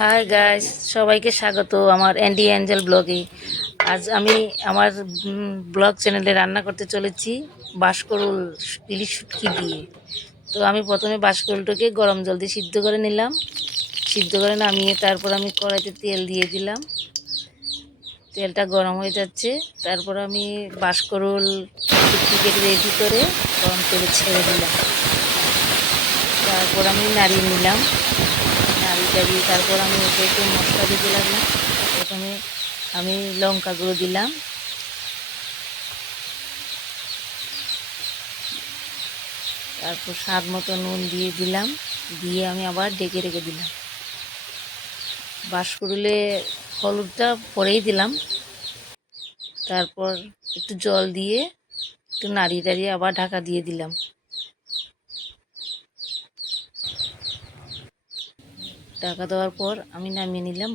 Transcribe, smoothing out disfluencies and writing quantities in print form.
Hi guys, সবাইকে স্বাগত আমার অ্যান্ডি অ্যাঞ্জেল ব্লগে। আজ আমি আমার ব্লগ চ্যানেলে রান্না করতে চলেছি বাঁশকরুল ইলিশ শুটকি দিয়ে। তো আমি প্রথমে বাঁশকরুলটাকে গরম জল দিয়ে সিদ্ধ করে নিলাম। সিদ্ধ করে নামিয়ে তারপর আমি কড়াইতে তেল দিয়ে দিলাম। তেলটা গরম হয়ে যাচ্ছে, তারপর আমি বাঁশকরুল শুটকিকে রেডি করে গরম তেলে ছেড়ে দিলাম। তারপর আমি নাড়িয়ে নিলাম, নাড়িয়ে দিয়ে তারপর আমি ওকে একটু মশলা দিতে লাগলাম। প্রথমে আমি লঙ্কা গুঁড়ো দিলাম, তারপর স্বাদ মতো নুন দিয়ে দিলাম, দিয়ে আমি আবার ডেকে রেখে দিলাম। বাঁশকরুলে হলুদটা পরেই দিলাম, তারপর একটু জল দিয়ে একটু নাড়িয়ে টাড়িয়ে আবার ঢাকা দিয়ে দিলাম। ঢাকা দেওয়ার পর আমি নামিয়ে নিলাম